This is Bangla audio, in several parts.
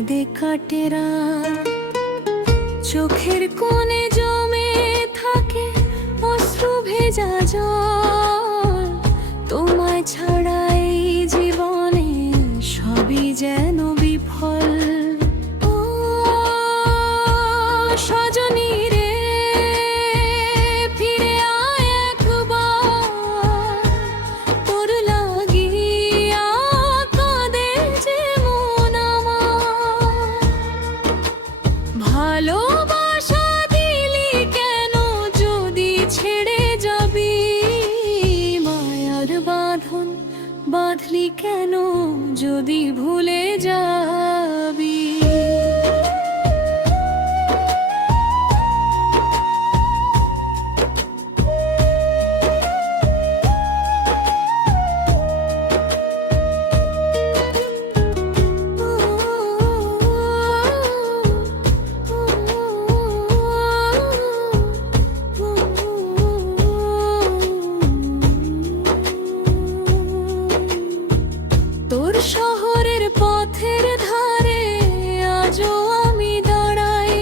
কেঁদে কাটে রাত, চোখের কোণে জমে থাকে অশ্রু ভেজা জল। তোমায় ছাড়া এই জীবনে সবই যেন বিফল। ও সজনী রে, ফিরে আয় একবার, তোর লাগিয়া কাঁদে যে মন আমার। ভালোবাসা দিলি কেন যদি ছেড়ে যাবি, মায়ার বাঁধন বাঁধলি কেন যদি ভুলে যাবি। তোর শহরের পথের ধারে আজও আমি দাঁড়াই,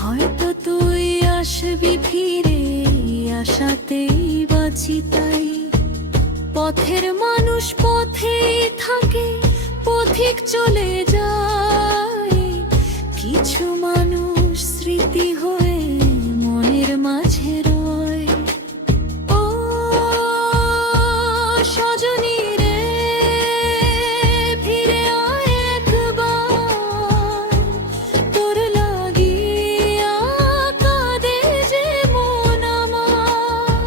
হয়তো তুই আসবি ফিরে, আশাতেই বাঁচি তাই। পথের মানুষ পথেই থাকে, পথিক চলে যায়। কিছু মানুষ স্মৃতি হয়ে মনের মাঝে রয়। ও সজনী রে, ফিরে আয় একবার, তোর লাগিয়া কাঁদে যে মন আমার।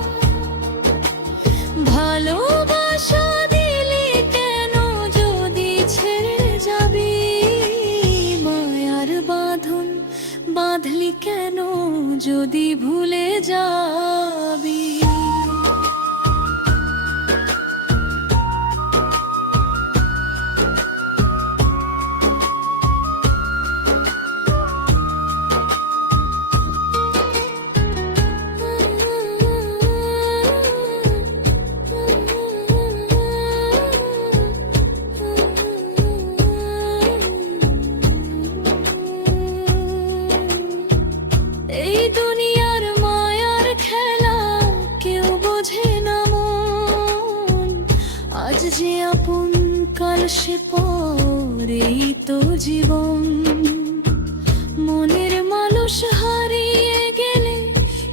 ভালোবাসা দিলি কেন যদি ছেড়ে যাবি, মায়ার বাঁধন বাঁধলি কেন যদি ভুলে যাবি। এই দুনিয়ার মায়ার খেলা কেউ বোঝে না মন, আজ যে আপন কাল সে পর, এই তো জীবন। মনের মানুষ হারিয়ে গেলে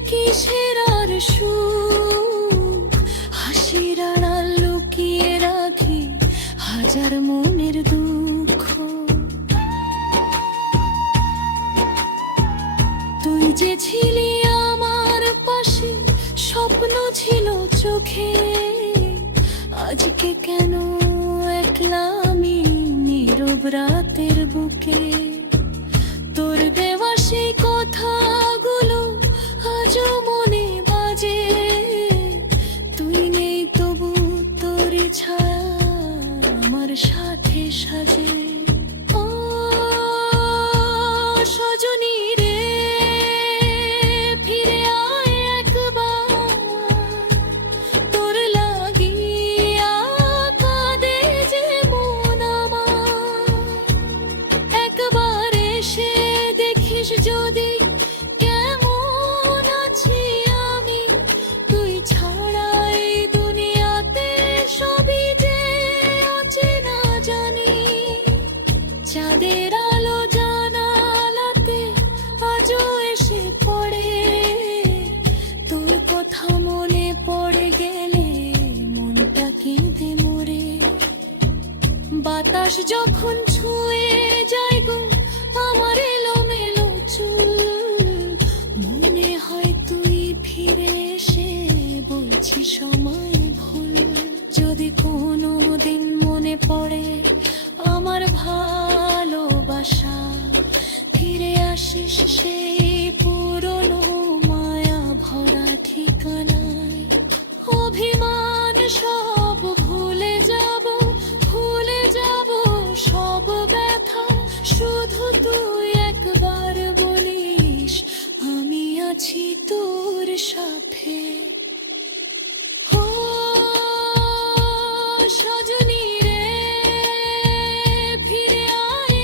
কিসের আর সুখ, হাসির আড়াল লুকিয়ে রাখি হাজার মনের দুঃখ। তুই যে ছিলি আমার পাশে, স্বপ্ন ছিল চোখে, আজকে কেন একলা আমি নীরব রাতের বুকে। তোর দেওয়া সেই কথাগুলো আজও মনে বাজে, তুই নেই তবু তোর ছায়া আমার সাথে সাজে। ও সজনী রে, ফিরে আয় একবার, তোর লাগিয়া কাঁদে যে মন আমার। একবার এসে দেখিস যদি কেমন আছি আমি, তুই ছাড়া এই দুনিয়াতে সবই যে অচেনা জানি। চাঁদের আলো জানালাতে আজও এসে পড়ে, তোর কথা মনে পড়ে গেলে মনটা কেঁদে মরে। বাতাস যখন ছুঁয়ে যায় গো আমার এলোমেলো চুল, মনে হয় তুই ফিরে এসে বলছি সময় ভুল। যদি কোনো দিন মনে পড়ে আমার ভালোবাসা, ফিরে আসিস সেই পুরনো মায়া ভরা ঠিকানায়। অভিমান সব ভুলে যাব, ভুলে যাব সব ব্যথা, শুধু তুই একবার বলিস আমি আছি তোর সাথে। ও সজনী রে, ফিরে আয়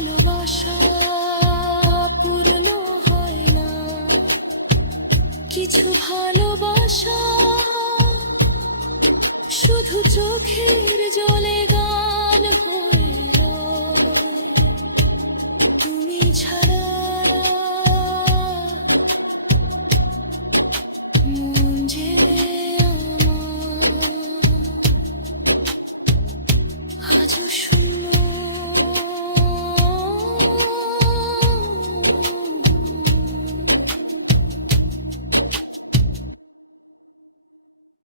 ভালোবাসা পূর্ণ হয় না, কিছু ভালোবাসা শুধু চোখের জলে গান